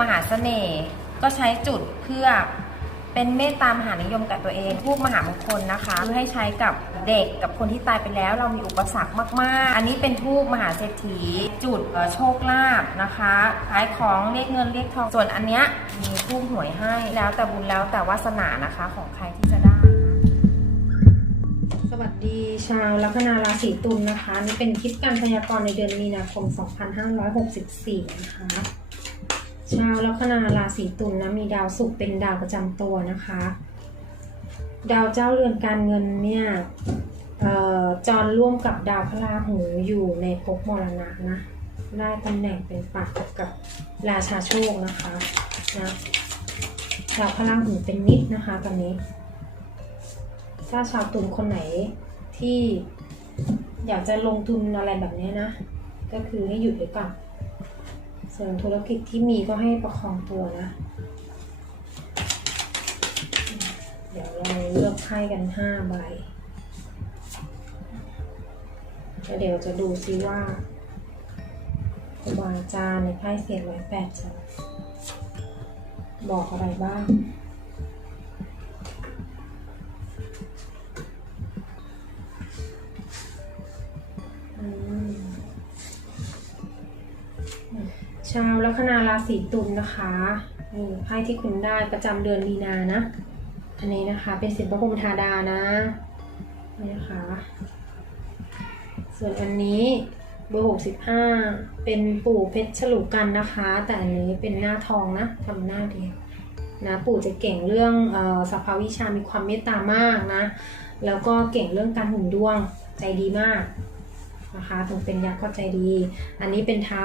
มหาเสน่ห์ก็ใช้จุดเพื่อเป็นเมตตามหานิยมกับตัวเองทูบมหามงคลนะคะเพื่อให้ใช้กับเด็กกับคนที่ตายไปแล้ว เรามีอุปสรรคมาก ๆ อันนี้เป็นทูบมหาเศรษฐี จุดโชคลาภนะคะขายของเรียกเงินเรียกทองส่วนอันเนี้ยมีทูบหวยให้แล้วแต่บุญแล้วแต่วาสนานะคะของใครที่จะได้สวัสดีชาวลัคนาราศีตุลนะคะนี่เป็นคลิปการพยากรณ์ในเดือนมีนาคม 2564 นะคะ ชาวลัคนาราศีตุลนะมีดาวศุกร์เป็นดาวประจำตัวนะคะ ดาวเจ้าเรือนการเงินเนี่ยเอ่อจรร่วมกับดาวพระราหูอยู่ในภพมรณะนะได้ตำแหน่งเป็นปักกับราชาโชคนะคะนะดาวพระราหูเป็นนิดนะคะตอนนี้ ถ้าชาวตุลคนไหนที่อยากจะลงทุนอะไรแบบนี้นะ ก็คือให้หยุดไว้ก่อน ส่วนธุรกิจที่มีก็ให้ประคองตัวนะ เดี๋ยวเราเลือกไพ่กันห้าใบแล้วเดี๋ยวจะดูซิว่าครูบาอาจารย์ในไพ่เสียงร้อยแปดจะบอกอะไรบ้าง ชาวลัคนาราศีตุลนะคะนี่ไพ่ที่คุณได้ประจำเดือนมีนานะ อันนี้นะคะเป็นสินพระพรหมธาดานะนี่นะคะ ส่วนอันนี้เบอร์หกสิบห้าเป็นปู่เพชรฉลุกันนะคะ แต่อันนี้เป็นหน้าทองนะทำหน้าเดียวนะปู่จะเก่งเรื่องออสภาวิชามีความเมตตามากนะ แล้วก็เก่งเรื่องการหุ่นดวงใจดีมาก นะคะถึงเป็นยักษ์ก็ใจดี อันนี้เป็นเท้า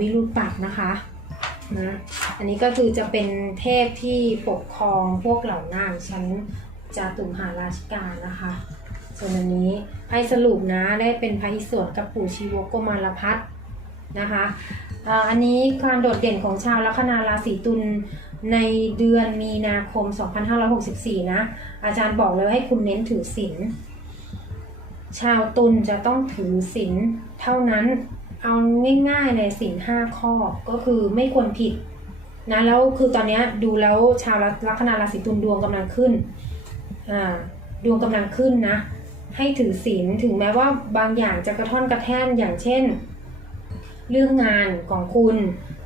วิรุปักนะคะนะอันนี้ก็คือจะเป็นเทพที่ปกครองพวกเหล่านางชั้นจาตุมหาราชิกานะคะ ส่วนอันนี้ให้สรุปนะได้เป็นพระอิศวรกับปู่ชีวกโกมารพัฒนะคะอันนี้ความโดดเด่นของชาวลัคนาราศีตุลในเดือนมีนาคม 2564 นะ อาจารย์บอกเลยว่าให้คุณเน้นถือศีล ชาวตุลจะต้องถือศีลเท่านั้น เอาง่ายๆเลยศีลห้าข้อก็คือไม่ควรผิดนะแล้วคือตอนนี้ดูแล้วชาวลัคนาราศีตุลดวงกำลังขึ้นอ่าดวงกำลังขึ้นนะให้ถือศีลถึงแม้ว่าบางอย่างจะกระท่อนกระแท่นอย่างเช่น เรื่องงานของคุณ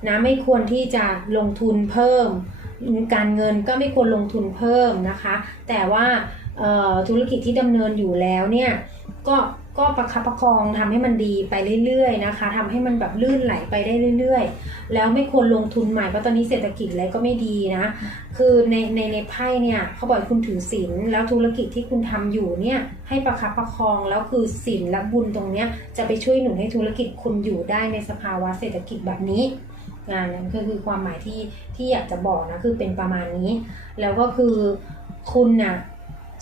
นะไม่ควรที่จะลงทุนเพิ่ม การเงินก็ไม่ควรลงทุนเพิ่มนะคะ แต่ว่าธุรกิจที่ดำเนินอยู่แล้วเนี่ย ก็ก็ประคับประคองทำให้มันดีไปเรื่อยๆนะคะทำให้มันแบบลื่นไหลไปได้เรื่อย ๆ แล้วไม่ควรลงทุนใหม่เพราะตอนนี้เศรษฐกิจอะไรก็ไม่ดีนะ คือในในในไพ่เนี่ยเขาบอกคุณถือศีลแล้วธุรกิจที่คุณทำอยู่เนี่ยให้ประคับประคองแล้วคือศีลและบุญตรงเนี้ยจะไปช่วยหนุนให้ธุรกิจคุณอยู่ได้ในสภาวะเศรษฐกิจแบบนี้งานนั้นก็คือความหมายที่ที่อยากจะบอกนะคือเป็นประมาณนี้ แล้วก็คือคุณน่ะ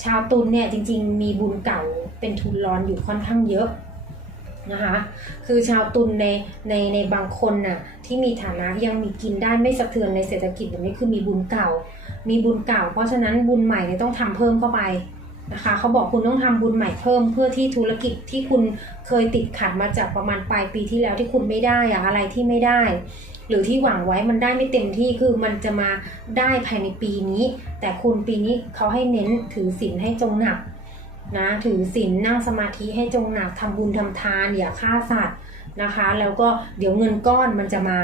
ชาวตุลเนี่ยจริง ๆ มีบุญเก่าเป็นทุนร้อนอยู่ค่อนข้างเยอะนะคะคือชาวตุลในในในบางคนน่ะที่มีฐานะยังมีกินได้ไม่สะเทือนในเศรษฐกิจแบบนี้คือมีบุญเก่า มีบุญเก่า เพราะฉะนั้นบุญใหม่เนี่ยต้องทำเพิ่มเข้าไปนะคะเขาบอกคุณต้องทำบุญใหม่เพิ่มเพื่อที่ธุรกิจที่คุณเคยติดขัดมาจากประมาณปลายปีที่แล้วที่คุณไม่ได้อะอะไรที่ไม่ได้ หรือที่หวังไว้มันได้ไม่เต็มที่คือมันจะมาได้ภายในปีนี้ แต่คุณปีนี้เขาให้เน้นถือศีลให้จงหนักนะถือศีลนั่งสมาธิให้จงหนักทำบุญทำทานอย่าฆ่าสัตว์นะคะ แล้วก็เดี๋ยวเงินก้อนมันจะมา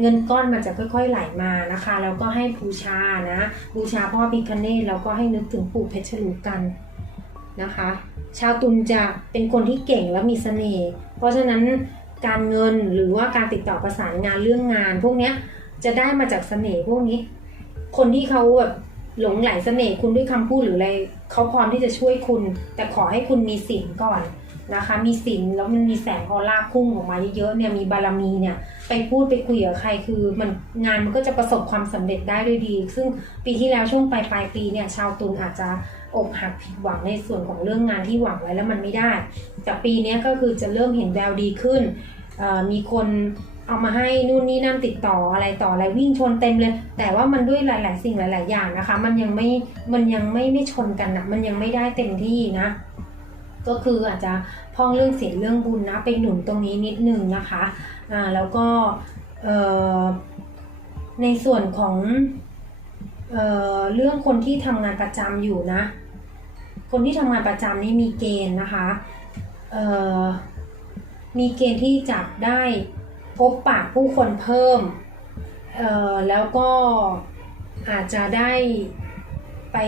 เงินก้อนมันจะค่อยๆไหลมานะคะ แล้วก็ให้บูชานะบูชาพ่อพิคเนตแล้วก็ให้นึกถึงปู่เพชรลูกันนะคะ ชาวตุลจะเป็นคนที่เก่งและมีเสน่ห์เพราะฉะนั้น การเงินหรือว่าการติดต่อประสานงานเรื่องงาน พวกเนี้ยจะได้มาจากเสน่ห์พวกนี้ คนที่เขาแบบหลงไหลเสน่ห์คุณด้วยคำพูดหรืออะไรเขาพร้อมที่จะช่วยคุณ แต่ขอให้คุณมีศีลก่อนนะคะ มีศีลแล้วมันมีแสงออร่าพุ่งออกมาเยอะๆเนี่ยมีบารมีเนี่ยไปพูดไปคุยกับใครคือ มันงานมันก็จะประสบความสำเร็จได้ด้วยดี ซึ่งปีที่แล้วช่วงปลายปลายปีเนี่ยชาวตุลอาจจะอกหักผิดหวังในส่วนของเรื่องงานที่หวังไว้แล้วมันไม่ได้ แต่ปีนี้ก็คือจะเริ่มเห็นแววดีขึ้น มีคนเอามาให้นู่นนี่นั่นติดต่ออะไรต่ออะไรวิ่งชนเต็มเลย แต่ว่ามันด้วยหลาย ๆ สิ่งหลาย ๆ อย่างนะคะ มันยังไม่มันยังไม่ไม่ชนกันนะมันยังไม่ได้เต็มที่นะ ก็คืออาจจะพ้องเรื่องศีลเรื่องบุญนะไปหนุนตรงนี้นิดนึงนะคะอ่าแล้วก็ในส่วนของเเรื่องคนที่ทำงานประจำอยู่นะ คนที่ทำงานประจำนี่มีเกณฑ์นะคะเอ่อ มีเกณฑ์ที่จะได้พบปะผู้คนเพิ่ม เอ่อ แล้วก็อาจจะได้ไป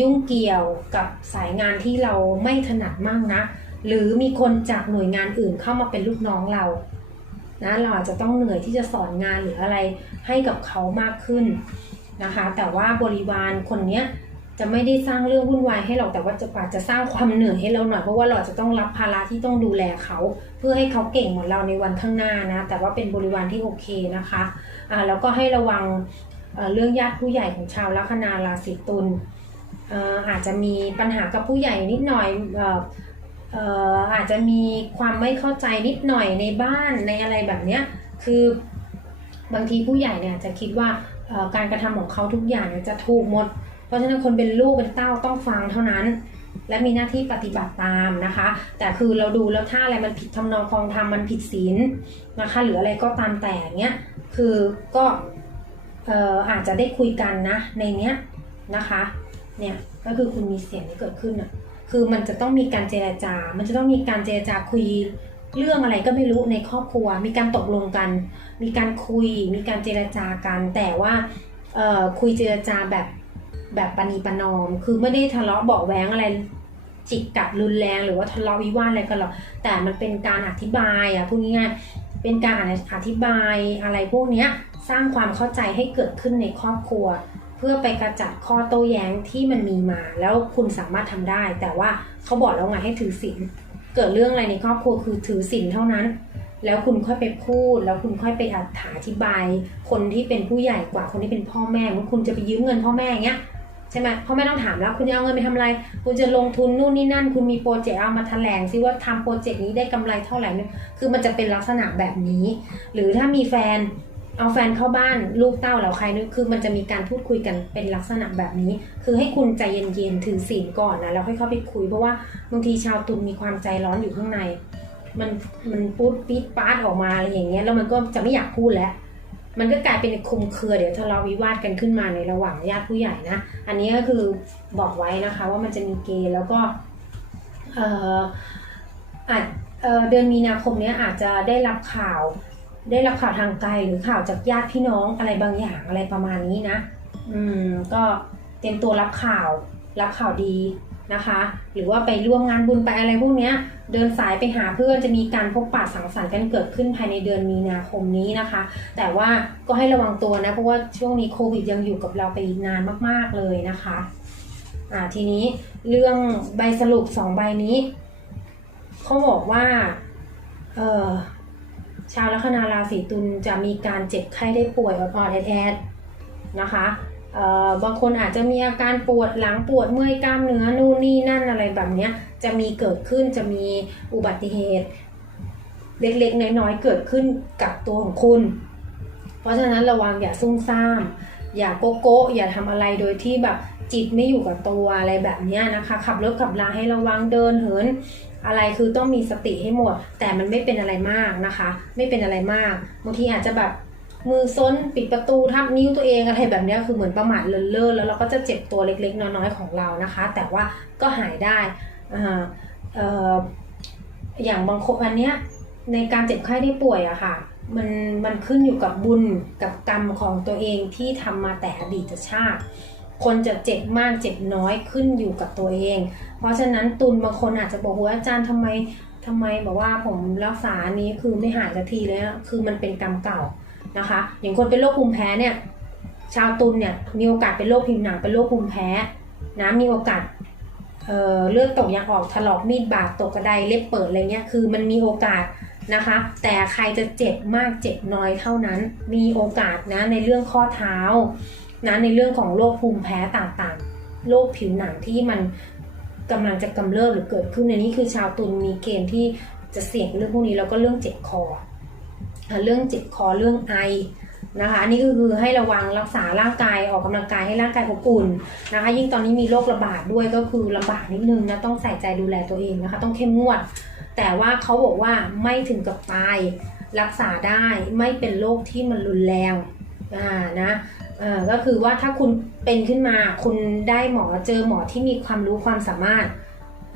ยุ่งเกี่ยวกับสายงานที่เราไม่ถนัดมากนะ หรือมีคนจากหน่วยงานอื่นเข้ามาเป็นลูกน้องเรา นะ เราอาจจะต้องเหนื่อยที่จะสอนงานหรืออะไรให้กับเขามากขึ้นนะคะ แต่ว่าบริวารคนเนี้ย จะไม่ได้สร้างเรื่องวุ่นวายให้เราแต่ว่าจะอาจะสร้างความเหนื่อยให้เราหน่อยเพราะว่าเราจะต้องรับภาระที่ต้องดูแลเขา เพื่อให้เขาเก่งเหมือนเราในวันข้างหน้านะ แต่ว่าเป็นบริวารที่โอเคนะคะอ่าแล้วก็ให้ระวังเรื่องญาติผู้ใหญ่ของชาวลัคนาราศีตุลอ่ออาจจะมีปัญหากับผู้ใหญ่นิดหน่อยอ่อเอ่ออาจจะมีความไม่เข้าใจนิดหน่อยในบ้านในอะไรแบบเนี้ยคือบางทีผู้ใหญ่เนี่ยจะคิดว่าการกระทำของเขาทุกอย่างเนี่ยจะถูกหมด เพราะฉะนั้นคนเป็นลูกเป็นเต้าต้องฟังเท่านั้น และมีหน้าที่ปฏิบัติตามนะคะ แต่คือเราดูแล้วถ้าอะไรมันผิดทำนองคลองธรรมมันผิดศีลนะคะหรืออะไรก็ตามแต่เนี้ยคือก็เอ่ออาจจะได้คุยกันนะในเนี้ยนะคะเนี่ยก็คือคุณมีเสียงที่เกิดขึ้นอะคือมันจะต้องมีการเจรจา มันจะต้องมีการเจรจาคุยเรื่องอะไรก็ไม่รู้ในครอบครัว มีการตกลงกัน มีการคุย มีการเจรจากัน แต่ว่าคุยเจรจาแบบ แบบปณีประนอม คือไม่ได้ทะเลาะเบาะแว้งอะไรจิกกัดรุนแรง หรือว่าทะเลาะวิวาทอะไรกันหรอกแต่มันเป็นการอธิบายอะพูดง่ายๆเป็นการอธิบายอะไรพวกเนี้ยสร้างความเข้าใจให้เกิดขึ้นในครอบครัว เพื่อไปกระจัดข้อโต้แย้งที่มันมีมา แล้วคุณสามารถทำได้ แต่ว่าเขาบอกแล้วไงให้ถือศีลเกิดเรื่องอะไรในครอบครัวคือถือศีลเท่านั้น แล้วคุณค่อยไปพูด แล้วคุณค่อยไปอธิบาย คนที่เป็นผู้ใหญ่กว่าคนที่เป็นพ่อแม่ว่าคุณจะไปยืมเงินพ่อแม่อย่างเงี้ย ใช่ไหมพ่อแม่ต้องถามแล้ว คุณจะเอาเงินไปทำอะไร คุณจะลงทุนนู่นนี่นั่น คุณมีโปรเจกต์เอามาแถลงซิว่าทำโปรเจกต์นี้ได้กำไรเท่าไหร่เนี่ยคือมันจะเป็นลักษณะแบบนี้ หรือถ้ามีแฟนเอาแฟนเข้าบ้านลูกเต้าแล้วใครนึกคือมันจะมีการพูดคุยกันเป็นลักษณะแบบนี้ คือให้คุณใจเย็นๆถือศีลก่อนนะแล้วค่อยเข้าไปคุยเพราะว่าบางทีชาวตุลมีความใจร้อนอยู่ข้างใน มันมันพูดปี๊ดปาดออกมาอะไรอย่างเงี้ยแล้วมันก็จะไม่อยากพูดแล้ว มันก็กลายเป็นคุมเครือเดี๋ยวทะเลาะวิวาทกันขึ้นมาในระหว่างญาติผู้ใหญ่นะ อันนี้ก็คือบอกไว้นะคะว่ามันจะมีเกณฑ์แล้วก็เอออาจเเดือนมีนาคมนี้อาจจะได้รับข่าว ได้รับข่าวทางไกลหรือข่าวจากญาติพี่น้องอะไรบางอย่างอะไรประมาณนี้นะ อืมก็เตรียมตัวรับข่าว รับข่าวดี นะคะ หรือว่าไปร่วมงานบุญไปอะไรพวกนี้เดินสายไปหาเพื่อนจะมีการพบปะสังสรรค์กันเกิดขึ้นภายในเดือนมีนาคมนี้นะคะ แต่ว่าก็ให้ระวังตัวนะ เพราะว่าช่วงนี้โควิดยังอยู่กับเราไปอีกนานมากๆเลยนะคะอ่าทีนี้เรื่องใบสรุปสองใบนี้เขาบอกว่าเออชาวลัคนาราศีตุลจะมีการเจ็บไข้ได้ป่วยอ่อนๆแอดๆนะคะ บางคนอาจจะมีอาการปวดหลังปวดเมื่อยกล้ามเนื้อนู่นนี่นั่นอะไรแบบนี้จะมีเกิดขึ้นจะมีอุบัติเหตุ เล็กๆน้อยๆเกิดขึ้นกับตัวของคุณ เพราะฉะนั้นระวังอย่าซุ่มซ่าม อย่าโกโก้อย่าทำอะไรโดยที่แบบจิตไม่อยู่กับตัวอะไรแบบนี้นะคะขับรถขับลาให้ระวังเดินเหินอะไรคือต้องมีสติให้หมด แต่มันไม่เป็นอะไรมากนะคะ ไม่เป็นอะไรมากบางทีอาจจะแบบ มือซ้นปิดประตูทับนิ้วตัวเองอะไรแบบนี้คือเหมือนประมาทเลินเล่อแล้วเราก็จะเจ็บตัวเล็กๆ น้อยๆของเรานะคะ แต่ว่าก็หายได้ออย่างบางคนอันเนี้ยในการเจ็บไข้ได้ป่วยอะค่ะมันมันขึ้นอยู่กับบุญกับกรรมของตัวเองที่ทำมาแต่อดีตชาติ คนจะเจ็บมากเจ็บน้อยขึ้นอยู่กับตัวเอง เพราะฉะนั้นตุนบางคนอาจจะบอกว่าอาจารย์ทำไมทำไมบอกว่าผมรักษานนี้คือไม่หายสักทีเลยนะคือมันเป็นกรรมเก่า นะคะ อย่างคนเป็นโรคภูมิแพ้เนี่ย ชาวตุลเนี่ยมีโอกาสเป็นโรคผิวหนังเป็นโรคภูมิแพ้นะมีโอกาสเเลือดตกยางออกถลอกมีดบาดตกกระไดเล็บเปิดอะไรเงี้ยคือมันมีโอกาสนะคะ แต่ใครจะเจ็บมากเจ็บน้อยเท่านั้น มีโอกาสนะในเรื่องข้อเท้านะในเรื่องของโรคภูมิแพ้ต่างๆโรคผิวหนังที่มันกำลังจะกำเริบหรือเกิดขึ้นในนี้คือชาวตุลมีเกณฑ์ที่จะเสี่ยงเรื่องพวกนี้แล้วก็เรื่องเจ็บคอ เรื่องเจ็บคอเรื่องไอนะคะอันนี่ก็คือให้ระวังรักษาร่างกายออกกำลังกายให้ร่างกายอบอุ่นนะคะ ยิ่งตอนนี้มีโรคระบาดด้วยก็คือลำบากนิดนึงนะต้องใส่ใจดูแลตัวเองนะคะ ต้องเข้มงวด แต่ว่าเขาบอกว่าไม่ถึงกับตายรักษาได้ไม่เป็นโรคที่มันรุนแรงอ่านะก็คือว่าถ้าคุณเป็นขึ้นมาคุณได้หมอเจอหมอที่มีความรู้ความสามารถ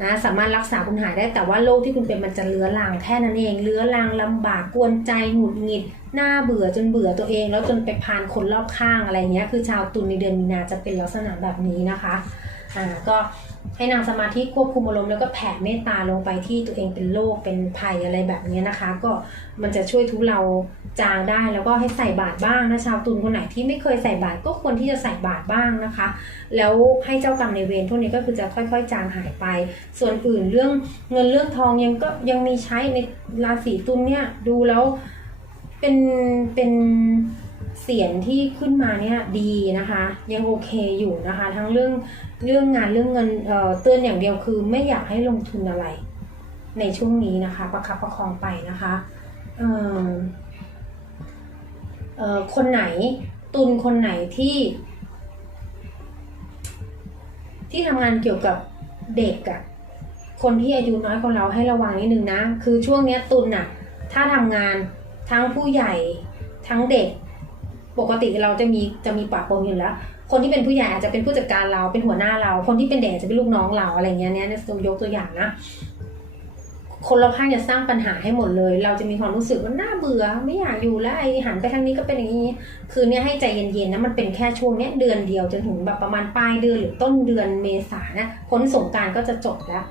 นะสามารถรักษาคุณหายได้แต่ว่าโรคที่คุณเป็นมันจะเลื้อรังแค่นั้นเองเลื้อรังลำบากกวนใจหงุดหงิดหน้าเบื่อจนเบื่อตัวเอง แล้วจนไปพานคนรอบข้างอะไรเงี้ยคือชาวตุลในเดือนมีนาจะเป็นลักษณะแบบนี้นะคะ ก็ให้นางสมาธิควบคุมอารมณ์แล้วก็แผ่เมตตาลงไปที่ตัวเองเป็นโรคเป็นภัยอะไรแบบนี้นะคะ ก็มันจะช่วยทุเราจางได้แล้วก็ให้ใส่บาตรบ้างนะชาวตุลคนไหนที่ไม่เคยใส่บาตรก็ควรที่จะใส่บาตรบ้างนะคะ แล้วให้เจ้ากรรมในเวรพวกนี้ก็คือจะค่อยๆ จางหายไป ส่วนอื่นเรื่องเงินเรื่องทองยังก็ยังมีใช้ในราศีตุลเนี่ยดูแล้วเป็นเป็น เสียงที่ขึ้นมาเนี่ยดีนะคะ ยังโอเคอยู่นะคะ ทั้งเรื่องเรื่องงานเรื่องเงินเเตือนอย่างเดียวคือไม่อยากให้ลงทุนอะไร ในช่วงนี้นะคะ ประคับประคองไปนะคะคนไหนตุลคนไหนที่ ที่ทำงานเกี่ยวกับเด็กอะคนที่อายุน้อยกว่าเราให้ระวังนิดนึงนะ คือช่วงนี้ตุลอะถ้าทำงานทั้งผู้ใหญ่ทั้งเด็ก ปกติเราจะมีจะมีปะปนอยู่แล้ว คนที่เป็นผู้ใหญ่อาจจะเป็นผู้จัดการเราเป็นหัวหน้าเรา คนที่เป็นเด็กจะเป็นลูกน้องเราอะไรเงี้ยเนี่ยยกตัวอย่างนะคนเรอบข้างจะสร้างปัญหาให้หมดเลย เราจะมีความรู้สึกว่าน่าเบื่อ ไม่อยากอยู่แล้วไอ้หันไปทางนี้ก็เป็นอย่างนี้ คือเนี่ยให้ใจเย็นๆนะมันเป็นแค่ช่วงเนี้ยเดือนเดียวจนถึงแบบประมาณปลายเดือนหรือต้นเดือนเมษานะพ้นสงการก็จะจบแล้ว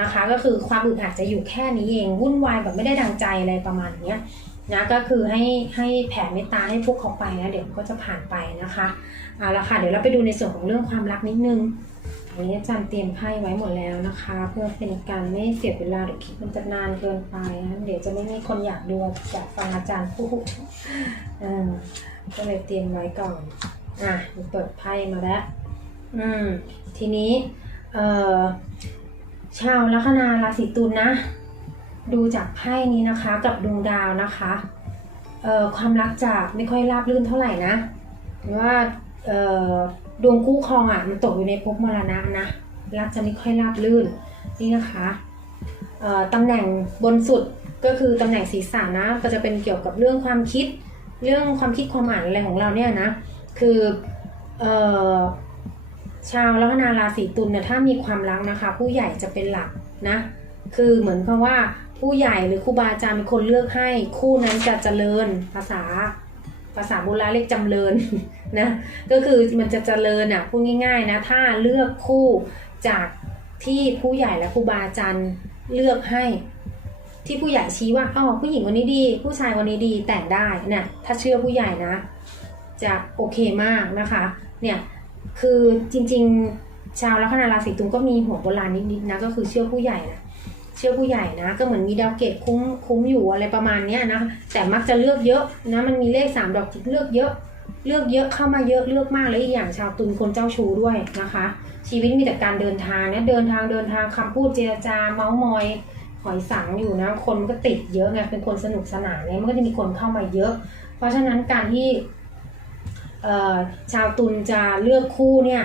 นะคะ ก็คือความอึดอัดจะอยู่แค่นี้เองวุ่นวายแบบไม่ได้ดังใจอะไรประมาณเนี้ย นะก็คือให้ให้แผ่เมตตาให้พวกเขาไปนะเดี๋ยวก็จะผ่านไปนะคะเอาละค่ะเดี๋ยวเราไปดูในส่วนของเรื่องความรักนิดนึงอันนี้อาจารย์เตรียมไพ่ไว้หมดแล้วนะคะ เพื่อเป็นการไม่เสียเวลาเดี๋ยวคลิปมันจะนานเกินไปนะเดี๋ยวจะไม่มีคนอยากดูอยากฟังอาจารย์พูดอ่าก็เลยเตรียมไว้ก่อนอะเปิดไพ่มาแล้วอืมทีนี้เอ่อชาวลัคนาราศีตุลนะ ดูจากไพ่นี้นะคะกับดวงดาวนะคะเอ่อความรักจะไม่ค่อยราบรื่นเท่าไหร่นะหรือว่าเอ่อดวงคู่ครองอะมันตกอยู่ในภพมรณะนะรักจะไม่ค่อยราบรื่นนี่นะคะเอ่อตำแหน่งบนสุดก็คือตำแหน่งศีรษะนะก็จะเป็นเกี่ยวกับเรื่องความคิด เรื่องความคิดความอ่านอะไรของเราเนี่ยนะคือเอ่อชาวลัคนาราศีตุลเนี่ยถ้ามีความรักนะคะ ผู้ใหญ่จะเป็นหลักนะคือเหมือนกับว่า ผู้ใหญ่หรือครูบาอาจารย์เป็นคนเลือกให้ คู่นั้นจะเจริญภาษา ภาษาโบราณเรียกจำเริญนะก็คือมันจะเจริญอะพูดง่ายๆนะถ้าเลือกคู่จากที่ผู้ใหญ่และครูบาอาจารย์เลือกให้ ที่ผู้ใหญ่ชี้ว่าอ๋อผู้หญิงคนนี้ดี ผู้ชายคนนี้ดีแต่งได้เนี่ยถ้าเชื่อผู้ใหญ่นะ จะโอเคมากนะคะเนี่ยคือจริงๆ ชาวลัคนาราศีตุลก็มีหัวโบราณนิดๆนะก็คือเชื่อผู้ใหญ่นะ เชื่อผู้ใหญ่นะก็เหมือนมีดาวเกตคุ้มคุ้มอยู่อะไรประมาณเนี้ยนะแต่มักจะเลือกเยอะนะมันมีเลขสามดอกจิกเลือกเยอะ เลือกเยอะเข้ามาเยอะเลือกมากแล้วอีกอย่างชาวตุลคนเจ้าชู้ด้วยนะคะ ชีวิตมีแต่การเดินทางนะเดินทางเดินทางคำพูดเจรจาเมาส์มอยหอยสังอยู่นะคนมันก็ติดเยอะไงเป็นคนสนุกสนานเนี่ยมันก็จะมีคนเข้ามาเยอะ เพราะฉะนั้นการที่เชาวตุลจะเลือกคู่เนี่ย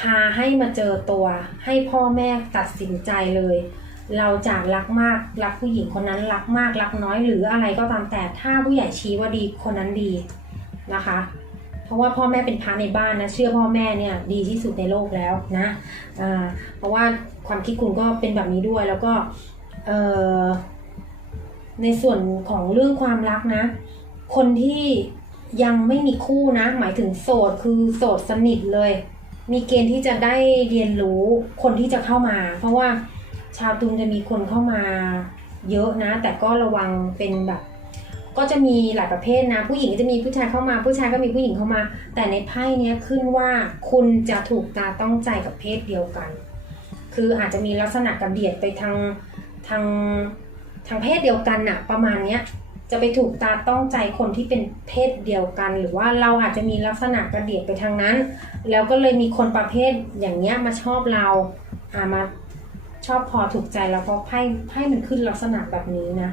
พาให้มาเจอตัวให้พ่อแม่ตัดสินใจเลย เราจะรักมากรักผู้หญิงคนนั้นรักมากรักน้อยหรืออะไรก็ตามแต่ถ้าผู้ใหญ่ชี้ว่าดีคนนั้นดีนะคะ เพราะว่าพ่อแม่เป็นพระในบ้านนะเชื่อพ่อแม่เนี่ยดีที่สุดในโลกแล้วนะอ่าเพราะว่าความคิดคุณก็เป็นแบบนี้ด้วยแล้วก็ในส่วนของเรื่องความรักนะ คนที่ยังไม่มีคู่นะ หมายถึงโสดคือโสดสนิทเลย มีเกณฑ์ที่จะได้เรียนรู้คนที่จะเข้ามา เพราะว่า ชาวตุลจะมีคนเข้ามาเยอะนะ แต่ก็ระวังเป็นแบบ ก็จะมีหลายประเภทนะ ผู้หญิงก็จะมีผู้ชายเข้ามา ผู้ชายก็มีผู้หญิงเข้ามา แต่ในไพ่เนี้ยขึ้นว่าคุณจะถูกตาต้องใจกับเพศเดียวกัน คืออาจจะมีลักษณะกระเบียดไปทางทางทางเพศเดียวกันน่ะประมาณเนี้ยจะไปถูกตาต้องใจคนที่เป็นเพศเดียวกัน หรือว่าเราอาจจะมีลักษณะกระเดียดไปทางนั้น แล้วก็เลยมีคนประเภทอย่างเงี้ยมาชอบเราอ่ามา ชอบพอถูกใจเราเพราะไพ่ไพ่มันขึ้นลักษณะแบบนี้นะ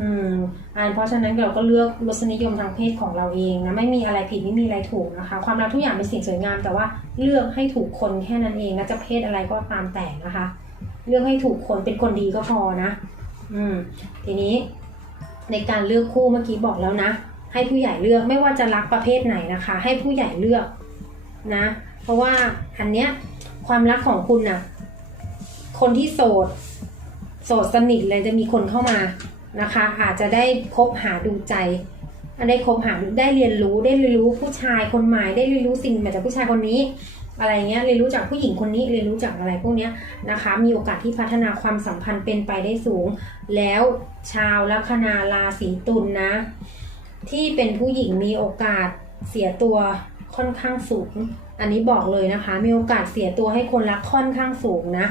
อืมอ่านเพราะฉะนั้นเราก็เลือกรสนิยมทางเพศของเราเองนะไม่มีอะไรผิดไม่มีอะไรถูกนะคะ ความรักทุกอย่างเป็นสิ่งสวยงาม แต่ว่าเลือกให้ถูกคนแค่นั้นเองนะจะเพศอะไรก็ตามแต่นะคะ เลือกให้ถูกคนเป็นคนดีก็พอนะ อืมทีนี้ในการเลือกคู่เมื่อกี้บอกแล้วนะ ให้ผู้ใหญ่เลือกไม่ว่าจะรักประเภทไหนนะคะ ให้ผู้ใหญ่เลือกนะ เพราะว่าอันเนี้ยความรักของคุณน่ะ คนที่โสด โสดสนิทเลยจะมีคนเข้ามานะคะ อาจจะได้คบหาดูใจได้คบหาได้เรียนรู้ได้เรียนรู้ผู้ชายคนใหม่ได้เรียนรู้สิ่งใหม่จากผู้ชายคนนี้ อะไรเงี้ยเรียนรู้จากผู้หญิงคนนี้เรียนรู้จากอะไรพวกเนี้ยนะคะ มีโอกาสที่พัฒนาความสัมพันธ์เป็นไปได้สูง แล้วชาวลัคนาราศีตุลนะที่เป็นผู้หญิงมีโอกาสเสียตัวค่อนข้างสูง อันนี้บอกเลยนะคะ มีโอกาสเสียตัวให้คนรักค่อนข้างสูงนะ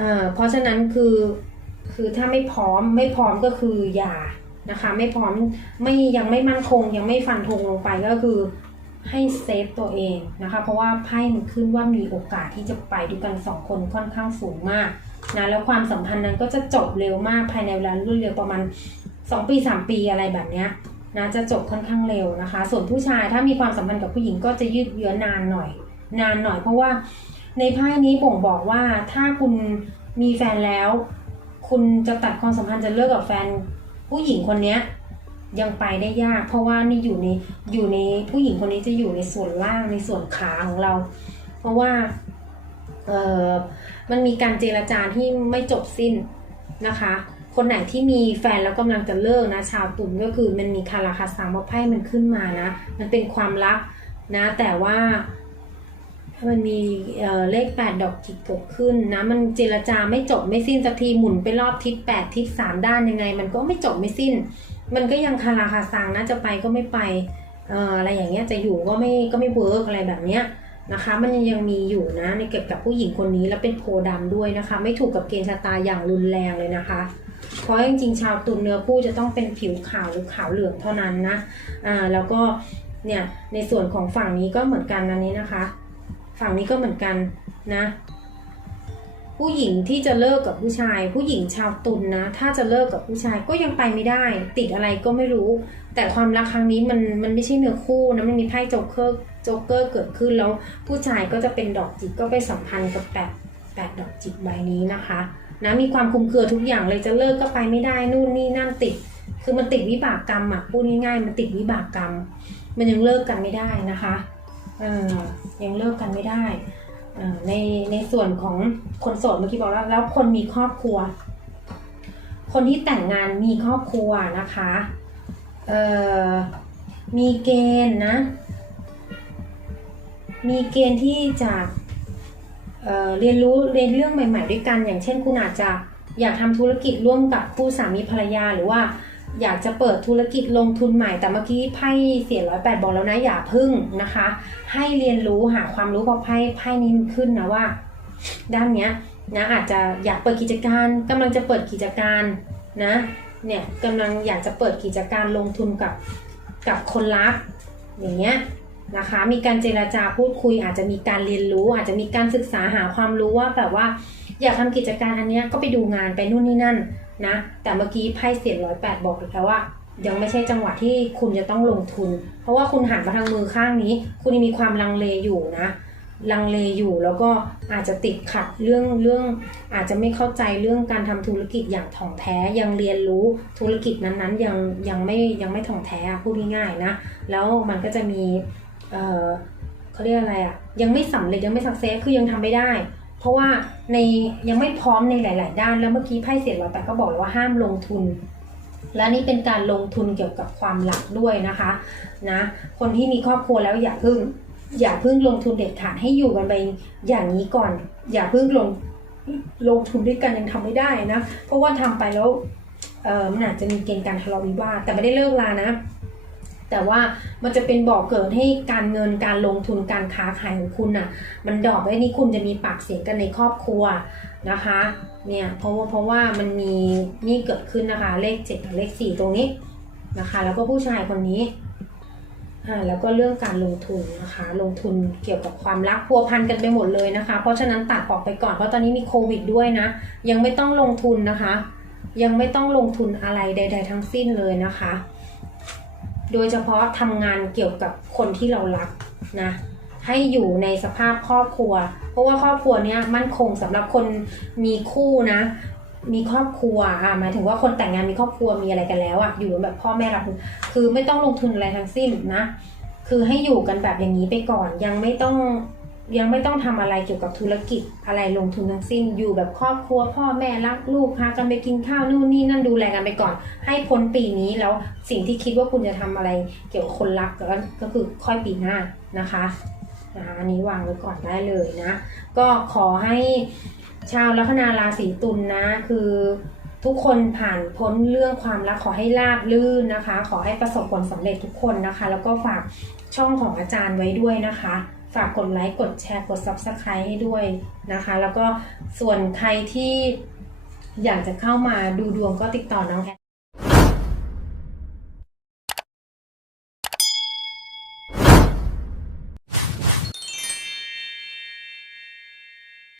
อ่อเพราะฉะนั้นคือคือถ้าไม่พร้อมไม่พร้อมก็คืออย่านะคะ ไม่พร้อมไม่ยังไม่มั่นคง ยังไม่ฟันธงลงไปก็คือให้เซฟตัวเองนะคะ เพราะว่าไพ่มันขึ้นว่ามีโอกาสที่จะไปด้วยกันสองคนค่อนข้างสูงมากนะแล้วความสัมพันธ์นั้นก็จะจบเร็วมากภายในเวลารวดเร็วประมาณ 2 ปี 3 ปีอะไรแบบเนี้ยนะจะจบค่อนข้างเร็วนะคะ ส่วนผู้ชายถ้ามีความสัมพันธ์กับผู้หญิงก็จะยืดเยื้อนานหน่อย นานหน่อยเพราะว่า ในไพ่นี้บ่งบอกว่าถ้าคุณมีแฟนแล้ว คุณจะตัดความสัมพันธ์จะเลิกกับแฟน ผู้หญิงคนเนี้ยยังไปได้ยาก เพราะว่านี่อยู่ในอยู่ในผู้หญิงคนนี้จะอยู่ในส่วนล่างในส่วนขาของเรา เพราะว่าเออมันมีการเจรจาที่ไม่จบสิ้นนะคะ คนไหนที่มีแฟนแล้วกำลังจะเลิกนะ ชาวตุลก็คือมันมีคาราคาซังเพราไพ่มันขึ้นมานะ มันเป็นความรักนะ แต่ว่า มันมีเเลขแปดดอกจิกเกิดขึ้นนะมันเจรจาไม่จบไม่สิ้นสักทีหมุนไปรอบทิศแปดทิศสามด้านยังไง มันก็ไม่จบไม่สิ้น มันก็ยังคาราคาซังนะจะไปก็ไม่ไปอออะไรอย่างเงี้ยจะอยู่ก็ไม่ก็ไม่เวิร์กอะไรแบบเนี้ยนะคะ มันยังมีอยู่นะในเกี่ยวกับผู้หญิงคนนี้แล้วเป็นโพธิ์ดำด้วยนะคะ ไม่ถูกกับเกณฑ์ชะตาอย่างรุนแรงเลยนะคะ เพราะจริงๆชาวตุลเนื้อคู่จะต้องเป็นผิวขาวหรือขาวเหลืองเท่านั้นนะอ่าแล้วก็เนี่ยในส่วนของฝั่งนี้ก็เหมือนกันอันนี้นะคะ ฝั่งนี้ก็เหมือนกันนะ ผู้หญิงที่จะเลิกกับผู้ชาย ผู้หญิงชาวตุลนะ ถ้าจะเลิกกับผู้ชายก็ยังไปไม่ได้ ติดอะไรก็ไม่รู้ แต่ความรักครั้งนี้มันมันไม่ใช่เนื้อคู่นะมันมีไพ่โจ๊กเกอร์โจ๊กเกอร์เกิดขึ้นแล้วผู้ชายก็จะเป็นดอกจิกก็ไปสัมพันธ์กับแปดแปดดอกจิกใบนี้นะคะนะมีความคุมเครือทุกอย่างเลยจะเลิกก็ไปไม่ได้นู่นนี่นั่นติด คือมันติดวิบากกรรมอะพูดง่ายๆมันติดวิบากกรรม มันยังเลิกกันไม่ได้นะคะ ยังเลิกกันไม่ได้ในในส่วนของคนโสดเมื่อกี้บอกแล้วแล้วคนมีครอบครัว คนที่แต่งงานมีครอบครัวนะคะเออมีเกณฑ์นะ มีเกณฑ์ที่จะเเรียนรู้เรียนเรื่องใหม่ ๆ ด้วยกัน อย่างเช่นคุณอาจจะอยากทำธุรกิจร่วมกับคู่สามีภรรยาหรือว่า อยากจะเปิดธุรกิจลงทุนใหม่ แต่เมื่อกี้ไพ่เสียร้อยแปดบอกแล้วนะอย่าพึ่งนะคะ ให้เรียนรู้หาความรู้เพราะไพ่ไพ่นี้ขึ้นนะว่า ด้านเนี้ยนะอาจจะอยากเปิดกิจการกำลังจะเปิดกิจการนะเนี่ยกำลังอยากจะเปิดกิจการลงทุนกับกับคนรักอย่างเงี้ยนะคะ มีการเจราจาพูดคุย อาจจะมีการเรียนรู้ อาจจะมีการศึกษาหาความรู้ว่าแบบว่า อยากทำกิจการอันเนี้ยก็ไปดูงานไปนู่นนี่นั่น นะ แต่เมื่อกี้ไพ่เสียร้อยแปดบอกเลยค่ะว่า ยังไม่ใช่จังหวะที่คุณจะต้องลงทุน เพราะว่าคุณหันมาทางมือข้างนี้ คุณมีความลังเลอยู่นะ ลังเลอยู่แล้วก็อาจจะติดขัดเรื่องเรื่อง อาจจะไม่เข้าใจเรื่องการทำธุรกิจอย่างถ่องแท้ยังเรียนรู้ธุรกิจนั้นๆ ยังยังไม่ยังไม่ถ่องแท้พูดง่ายๆนะ แล้วมันก็จะมีเออเขาเรียกอะไรอะยังไม่สำเร็จยังไม่สักเซสคือยังทำไม่ได้ เพราะว่าในยังไม่พร้อมในหลาย ๆ ด้าน แล้วเมื่อกี้ไพ่เสียร้อยแปดก็บอกแล้วว่าห้ามลงทุน และนี่เป็นการลงทุนเกี่ยวกับความรักด้วยนะคะนะคนที่มีครอบครัวแล้วอย่าพึ่งอย่าเพิ่งลงทุนเด็ดขาดให้อยู่กันไปอย่างนี้ก่อน อย่าเพิ่งลงลงทุนด้วยกันยังทำไม่ได้นะ เพราะว่าทำไปแล้วเออมันอาจจะมีเกณฑ์การทะเลาะวิวาทแต่ไม่ได้เลิกลานะ แต่ว่ามันจะเป็นบ่อกเกิดให้การเงินการลงทุนการค้าขายของคุณน่ะ มันดรอกไว้นี่คุณจะมีปากเสียงกันในครอบครัวนะคะเนี่ยเพราะว่าเพราะว่ามันมีนี่เกิดขึ้นนะคะ เลขเจ็ดกับเลขสี่ตรงนี้นะคะ แล้วก็ผู้ชายคนนี้อ่าแล้วก็เรื่องการลงทุนนะคะ ลงทุนเกี่ยวกับความรักพัวพันกันไปหมดเลยนะคะ เพราะฉะนั้นตัดออกไปก่อนเพราะตอนนี้มีโควิดด้วยนะ ยังไม่ต้องลงทุนนะคะ ยังไม่ต้องลงทุนอะไรใด ๆ ทั้งสิ้นเลยนะคะ โดยเฉพาะทำงานเกี่ยวกับคนที่เรารักนะให้อยู่ในสภาพครอบครัว เพราะว่าครอบครัวเนี้ยมั่นคงสำหรับคนมีคู่นะ มีครอบครัวอะหมายถึงว่าคนแต่งงานมีครอบครัวมีอะไรกันแล้วอะอยู่แบบพ่อแม่รับรู้คือไม่ต้องลงทุนอะไรทั้งสิ้นนะ คือให้อยู่กันแบบอย่างนี้ไปก่อนยังไม่ต้อง ยังไม่ต้องทำอะไรเกี่ยวกับธุรกิจอะไรลงทุนทั้งสิ้น อยู่แบบครอบครัวพ่อแม่รักลูกพากันไปกินข้าวนู่นนี่นั่นดูแลกันไปก่อน ให้พ้นปีนี้แล้วสิ่งที่คิดว่าคุณจะทำอะไรเกี่ยวกับคนรักก็คือค่อยปีหน้านะคะนะคะอันนี้วางไว้ก่อนได้เลยนะ ก็ขอให้ชาวลัคนาราศีตุลนะคือทุกคนผ่านพ้นเรื่องความรักขอให้ราบลื่นนะคะ ขอให้ประสบผลสำเร็จทุกคนนะคะ แล้วก็ฝากช่องของอาจารย์ไว้ด้วยนะคะ ฝากกดไลค์ กดแชร์ กด Subscribe ให้ด้วยนะคะ แล้วก็ส่วนใครที่อยากจะเข้ามาดูดวงก็ติดต่อน้องแอ